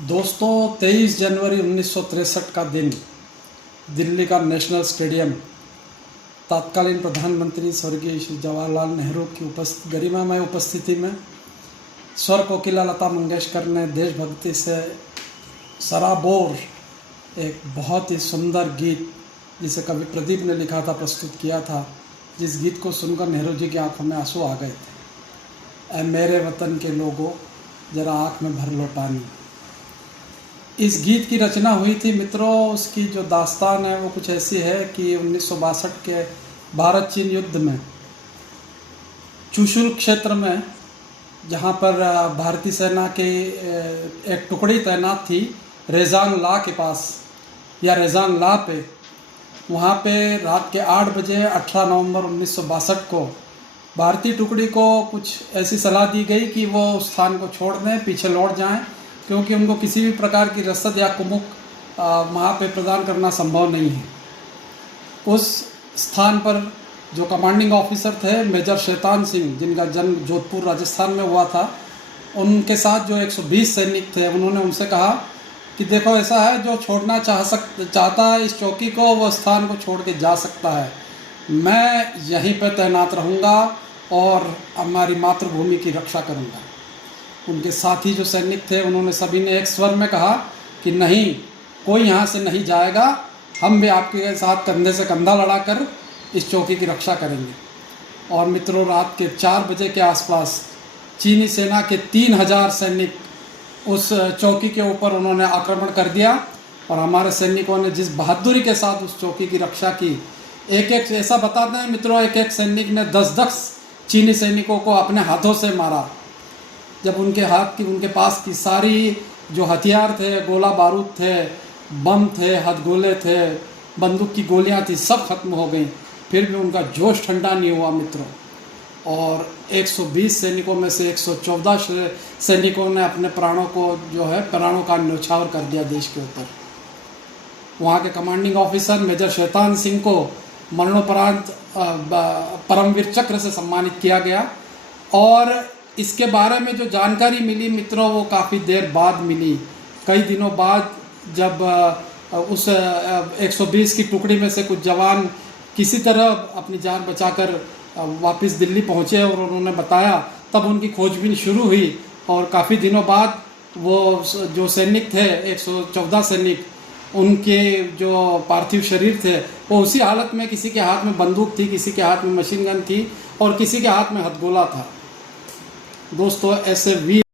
दोस्तों 23 जनवरी 1963 का दिन दिल्ली का नेशनल स्टेडियम तत्कालीन प्रधानमंत्री स्वर्गीय श्री जवाहरलाल नेहरू की गरिमामय उपस्थिति में स्वर कोकिला लता मंगेशकर ने देशभक्ति से सराबोर एक बहुत ही सुंदर गीत जिसे कवि प्रदीप ने लिखा था, प्रस्तुत किया था। जिस गीत को सुनकर नेहरू जी की आंखों में आंसू आ गए थे। ऐ मेरे वतन के लोगों, जरा आँख में भर लो पानी। इस गीत की रचना हुई थी मित्रों। उसकी जो दास्तान है वो कुछ ऐसी है कि 1962 के भारत चीन युद्ध में चुशुल क्षेत्र में, जहाँ पर भारतीय सेना की एक टुकड़ी तैनात थी रेजांग ला के पास या रेजांग ला पे, वहाँ पे रात के 8 बजे 18 नवंबर 1962 को भारतीय टुकड़ी को कुछ ऐसी सलाह दी गई कि वो उस स्थान को छोड़ दें, पीछे लौट जाएं, क्योंकि उनको किसी भी प्रकार की रसद या कुमुक वहाँ पे प्रदान करना संभव नहीं है। उस स्थान पर जो कमांडिंग ऑफिसर थे मेजर शैतान सिंह, जिनका जन्म जोधपुर राजस्थान में हुआ था, उनके साथ जो 120 सैनिक थे, उन्होंने उनसे कहा कि देखो ऐसा है, जो छोड़ना चाहता है इस चौकी को, वो स्थान को छोड़ के जा सकता है। मैं यहीं पर तैनात रहूँगा और हमारी मातृभूमि की रक्षा करूँगा। उनके साथी जो सैनिक थे उन्होंने सभी ने एक स्वर में कहा कि नहीं, कोई यहाँ से नहीं जाएगा, हम भी आपके साथ कंधे से कंधा लड़ाकर इस चौकी की रक्षा करेंगे। और मित्रों, रात के 4 बजे के आसपास चीनी सेना के 3000 सैनिक उस चौकी के ऊपर उन्होंने आक्रमण कर दिया और हमारे सैनिकों ने जिस बहादुरी के साथ उस चौकी की रक्षा की, एक ऐसा बताते हैं मित्रों, एक सैनिक ने 10-10 चीनी सैनिकों को अपने हाथों से मारा। जब उनके पास की सारी जो हथियार थे, गोला बारूद थे, बम थे, हथगोले थे, बंदूक की गोलियां थी, सब खत्म हो गई। फिर भी उनका जोश ठंडा नहीं हुआ मित्रों। और 120 सैनिकों में से 114 सैनिकों ने अपने प्राणों का न्यौछावर कर दिया देश के ऊपर। वहाँ के commanding officer major Shaitan Singh को मरणोपरांत परमवीर चक्र से सम्मानित किया गया। और इसके बारे में जो जानकारी मिली मित्रों, वो काफ़ी देर बाद मिली। कई दिनों बाद जब उस 120 की टुकड़ी में से कुछ जवान किसी तरह अपनी जान बचाकर वापस दिल्ली पहुँचे और उन्होंने बताया, तब उनकी खोजबीन शुरू हुई। और काफ़ी दिनों बाद वो जो सैनिक थे, 114 सैनिक, उनके जो पार्थिव शरीर थे वो उसी हालत में, किसी के हाथ में बंदूक थी, किसी के हाथ में मशीन गन थी और किसी के हाथ में हथगोला था। दोस्तों, ऐसे वीर